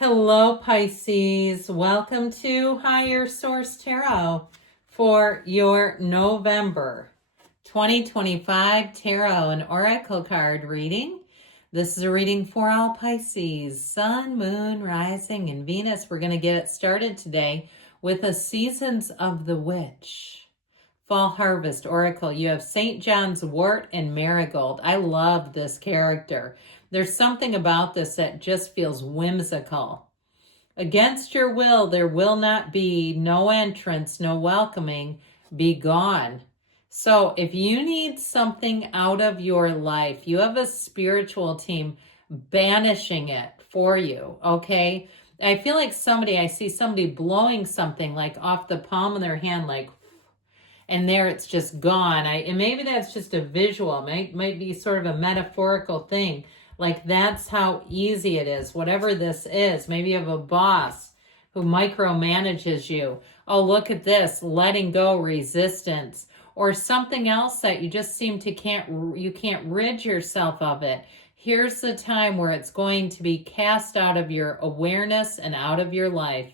Hello, Pisces. Welcome to Higher Source Tarot for your November 2025 Tarot and Oracle card reading. This is a reading for all Pisces, Sun, Moon, Rising, and Venus. We're going to get it started today with the Seasons of the Witch. Fall Harvest Oracle. You have St. John's Wort and Marigold. I love this character. There's something about this that just feels whimsical. Against your will, there will not be no entrance, no welcoming, be gone. So if you need something out of your life, you have a spiritual team banishing it for you, okay? I feel like I see somebody blowing something like off the palm of their hand, like, and there it's just gone. And maybe that's just a visual, might be sort of a metaphorical thing. Like that's how easy it is, whatever this is. Maybe you have a boss who micromanages you. Oh, look at this, letting go, resistance, or something else that you just seem to you can't rid yourself of it. Here's the time where it's going to be cast out of your awareness and out of your life.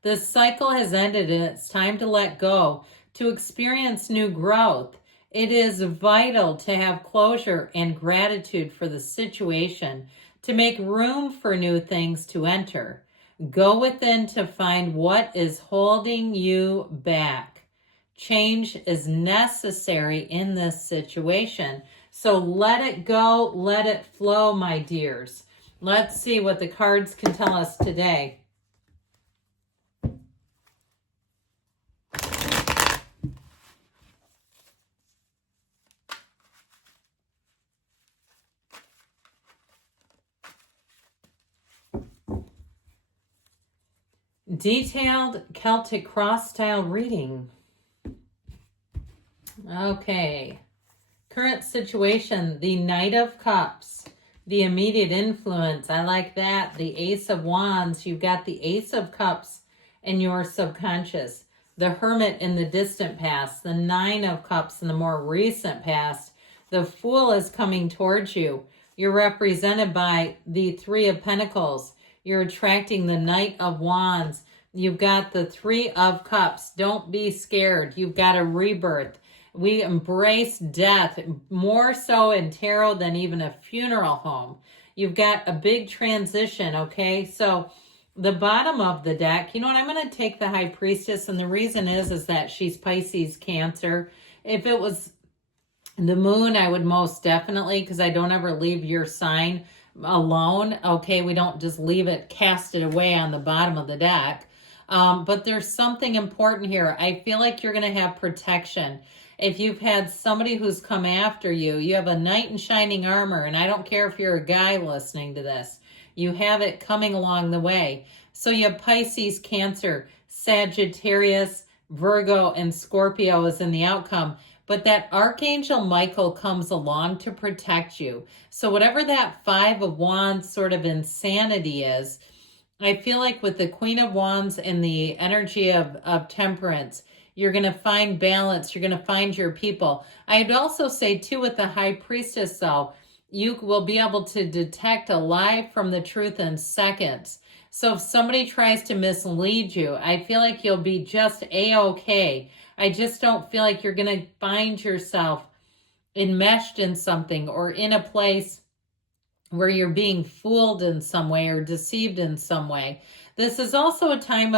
This cycle has ended and it's time to let go, to experience new growth. It is vital to have closure and gratitude for the situation, to make room for new things to enter. Go within to find what is holding you back. Change is necessary in this situation. So let it go, let it flow, my dears. Let's see what the cards can tell us today. Detailed Celtic Cross style reading. Okay. Current situation, the Knight of Cups, the immediate influence. I like that. The Ace of Wands. You've got the Ace of Cups in your subconscious. The Hermit in the distant past. The Nine of Cups in the more recent past. The Fool is coming towards you. You're represented by the Three of Pentacles. You're attracting the Knight of Wands. You've got the Three of Cups. Don't be scared. You've got a rebirth. We embrace death more so in tarot than even a funeral home. You've got a big transition, okay? So the bottom of the deck, you know what? I'm going to take the High Priestess, and the reason is that she's Pisces, Cancer. If it was the Moon, I would most definitely, because I don't ever leave your sign alone, okay? We don't just leave it, cast it away on the bottom of the deck. But there's something important here. I feel like you're going to have protection. If you've had somebody who's come after you, you have a knight in shining armor, and I don't care if you're a guy listening to this, you have it coming along the way. So you have Pisces, Cancer, Sagittarius, Virgo, and Scorpio is in the outcome. But that Archangel Michael comes along to protect you. So whatever that Five of Wands sort of insanity is, I feel like with the Queen of Wands and the energy of temperance, you're going to find balance. You're going to find your people. I'd also say, too, with the High Priestess, though, you will be able to detect a lie from the truth in seconds. So if somebody tries to mislead you, I feel like you'll be just A-okay. I just don't feel like you're going to find yourself enmeshed in something or in a place where you're being fooled in some way or deceived in some way. This is also a time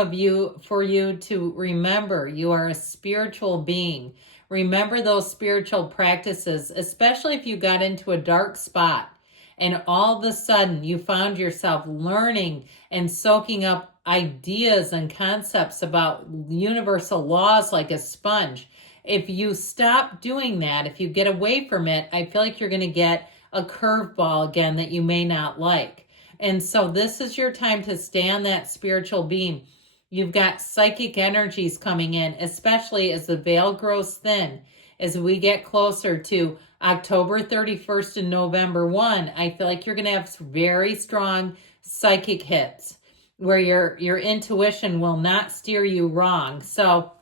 for you to remember you are a spiritual being. Remember those spiritual practices, especially if you got into a dark spot and all of a sudden you found yourself learning and soaking up ideas and concepts about universal laws like a sponge. If you stop doing that, if you get away from it, I feel like you're going to get a curveball again that you may not like. And so this is your time to stay on that spiritual beam. You've got psychic energies coming in, especially as the veil grows thin. As we get closer to October 31st and November 1, I feel like you're going to have very strong psychic hits where your intuition will not steer you wrong. So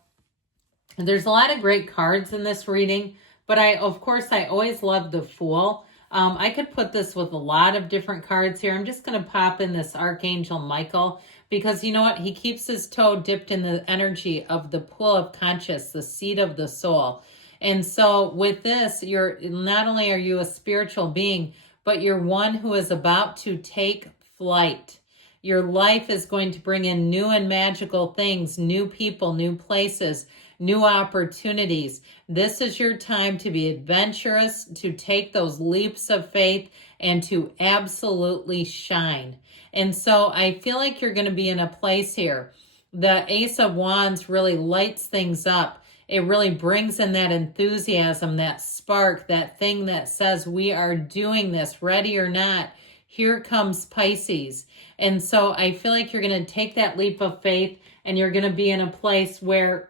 there's a lot of great cards in this reading, but I always love the Fool. I could put this with a lot of different cards here. I'm just going to pop in this Archangel Michael because you know what? He keeps his toe dipped in the energy of the pool of conscious, the seat of the soul. And so with this, you're not only are you a spiritual being, but you're one who is about to take flight. Your life is going to bring in new and magical things, new people, new places, new opportunities. This is your time to be adventurous, to take those leaps of faith, and to absolutely shine. And so I feel like you're going to be in a place here. The Ace of Wands really lights things up. It really brings in that enthusiasm, that spark, that thing that says we are doing this, ready or not. Here comes Pisces. And so I feel like you're going to take that leap of faith and you're going to be in a place where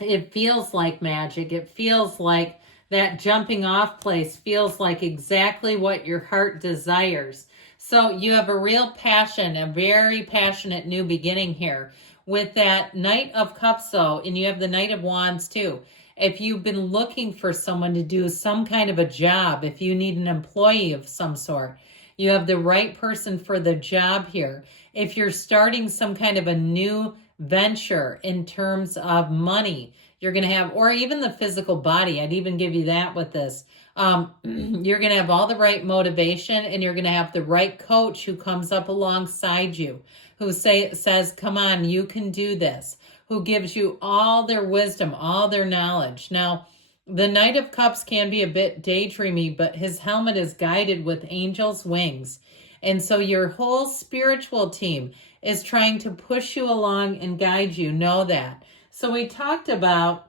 it feels like magic. It feels like that jumping off place feels like exactly what your heart desires. So you have a real passion, a very passionate new beginning here. With that Knight of Cups though, and you have the Knight of Wands too. If you've been looking for someone to do some kind of a job, if you need an employee of some sort, you have the right person for the job here. If you're starting some kind of a new venture in terms of money, you're going to have, or even the physical body, I'd even give you that with this. You're going to have all the right motivation and you're going to have the right coach who comes up alongside you, who says, come on, you can do this, who gives you all their wisdom, all their knowledge. Now, the Knight of Cups can be a bit daydreamy, but his helmet is guided with angels' wings. And so your whole spiritual team is trying to push you along and guide you. Know that. So we talked about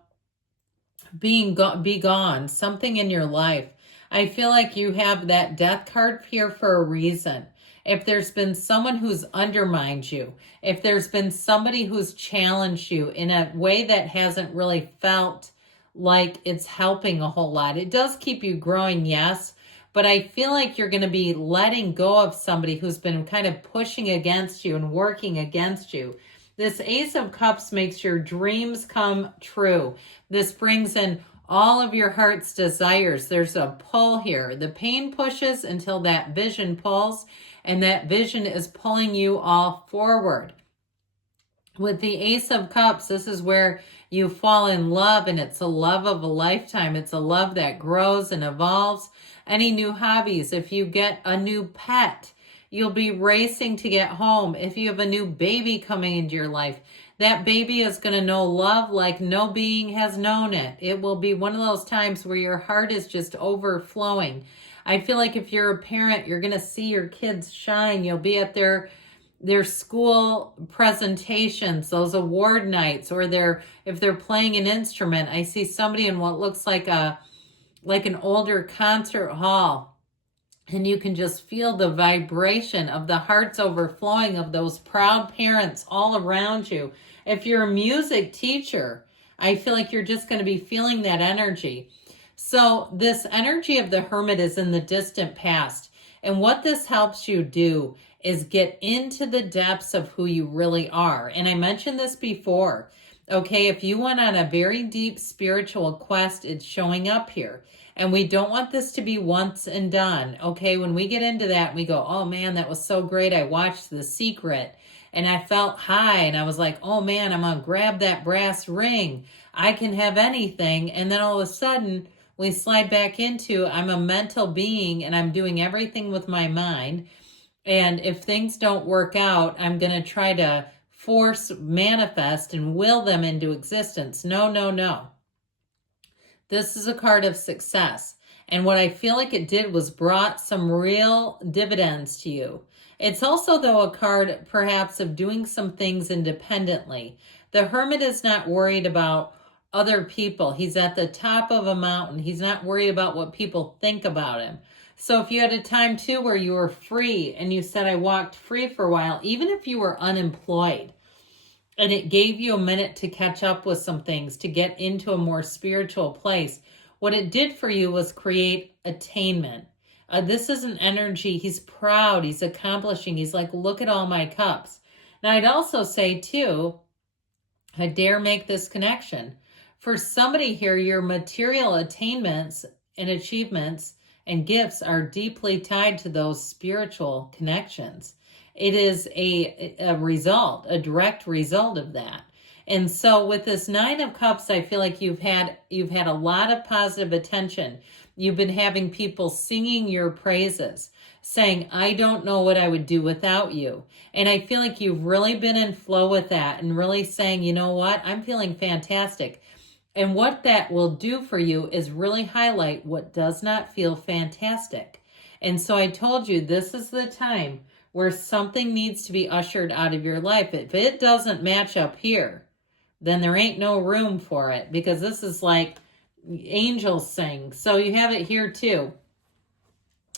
be gone, something in your life. I feel like you have that death card here for a reason. If there's been someone who's undermined you, if there's been somebody who's challenged you in a way that hasn't really felt like it's helping a whole lot. It does keep you growing, yes, but I feel like you're going to be letting go of somebody who's been kind of pushing against you and working against you. This Ace of Cups makes your dreams come true. This brings in all of your heart's desires. There's a pull here. The pain pushes until that vision pulls, and that vision is pulling you all forward. With the Ace of Cups, this is where you fall in love, and it's a love of a lifetime. It's a love that grows and evolves. Any new hobbies, if you get a new pet, you'll be racing to get home. If you have a new baby coming into your life, that baby is going to know love like no being has known it. It will be one of those times where your heart is just overflowing. I feel like if you're a parent, you're going to see your kids shine. You'll be at their school presentations, those award nights, or if they're playing an instrument. I see somebody in what looks like an older concert hall, and you can just feel the vibration of the hearts overflowing of those proud parents all around you. If you're a music teacher, I feel like you're just going to be feeling that energy. So this energy of the Hermit is in the distant past. And what this helps you do is get into the depths of who you really are. And I mentioned this before. Okay, if you went on a very deep spiritual quest, it's showing up here. And we don't want this to be once and done. Okay, when we get into that, we go, oh man, that was so great. I watched The Secret and I felt high and I was like, oh man, I'm going to grab that brass ring. I can have anything. And then all of a sudden, we slide back into, I'm a mental being and I'm doing everything with my mind. And if things don't work out, I'm going to try to force, manifest, and will them into existence. No, no, no. This is a card of success. And what I feel like it did was brought some real dividends to you. It's also, though, a card perhaps of doing some things independently. The Hermit is not worried about other people. He's at the top of a mountain. He's not worried about what people think about him. So if you had a time too where you were free and you said, I walked free for a while, even if you were unemployed, and it gave you a minute to catch up with some things, to get into a more spiritual place, what it did for you was create attainment. This is an energy. He's proud. He's accomplishing. He's like, look at all my cups. Now, I'd also say too, I dare make this connection. For somebody here, your material attainments and achievements and gifts are deeply tied to those spiritual connections. It is a result, a direct result of that. And so with this Nine of Cups, I feel like you've had a lot of positive attention. You've been having people singing your praises, saying, I don't know what I would do without you. And I feel like you've really been in flow with that and really saying, you know what, I'm feeling fantastic. And what that will do for you is really highlight what does not feel fantastic. And so I told you, this is the time where something needs to be ushered out of your life. If it doesn't match up here, then there ain't no room for it, because this is like angels sing. So you have it here too.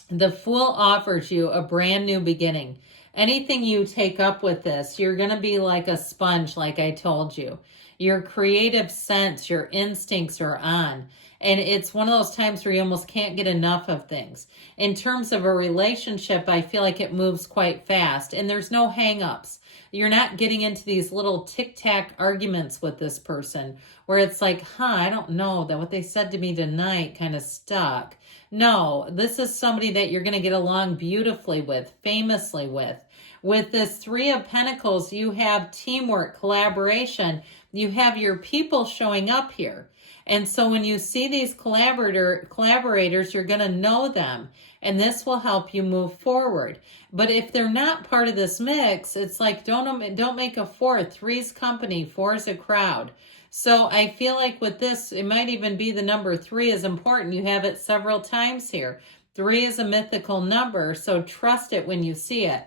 The Fool offers you a brand new beginning. Anything you take up with this, you're going to be like a sponge, like I told you. Your creative sense, your instincts are on. And it's one of those times where you almost can't get enough of things. In terms of a relationship, I feel like it moves quite fast and there's no hang-ups. You're not getting into these little tic-tac arguments with this person where it's like, I don't know, that what they said to me tonight kind of stuck. No, this is somebody that you're going to get along beautifully with, famously with. With this Three of Pentacles, you have teamwork, collaboration. You have your people showing up here. And so when you see these collaborators, you're going to know them. And this will help you move forward. But if they're not part of this mix, it's like don't make a fourth. Three's company, four's a crowd. So I feel like with this, it might even be the number 3 is important. You have it several times here. 3 is a mythical number, so trust it when you see it.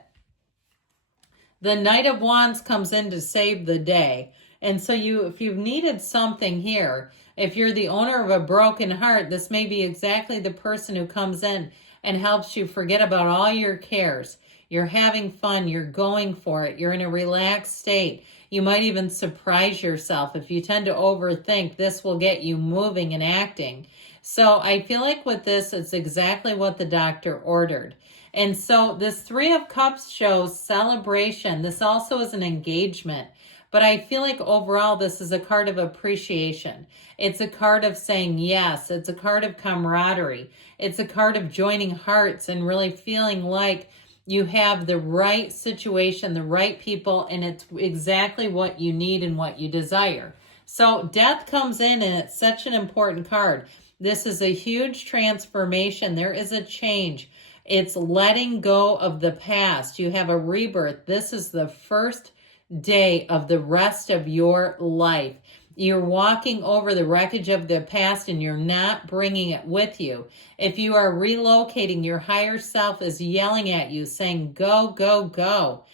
The Knight of Wands comes in to save the day. And so if you've needed something here, if you're the owner of a broken heart, this may be exactly the person who comes in and helps you forget about all your cares. You're having fun. You're going for it. You're in a relaxed state. You might even surprise yourself. If you tend to overthink, this will get you moving and acting. So I feel like with this, it's exactly what the doctor ordered. And so this Three of Cups shows celebration. This also is an engagement. But I feel like overall, this is a card of appreciation. It's a card of saying yes. It's a card of camaraderie. It's a card of joining hearts and really feeling like you have the right situation, the right people, and it's exactly what you need and what you desire. So death comes in, and it's such an important card. This is a huge transformation. There is a change. It's letting go of the past. You have a rebirth. This is the first day of the rest of your life. You're walking over the wreckage of the past and you're not bringing it with you. If you are relocating, your higher self is yelling at you saying, go, go, go.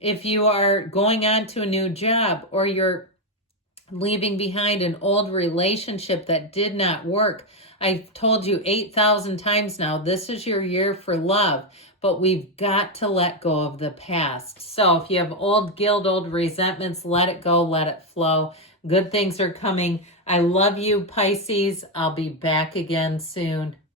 If you are going on to a new job or you're leaving behind an old relationship that did not work, I've told you 8,000 times now, this is your year for love. But we've got to let go of the past. So if you have old guilt, old resentments, let it go, let it flow. Good things are coming. I love you, Pisces. I'll be back again soon.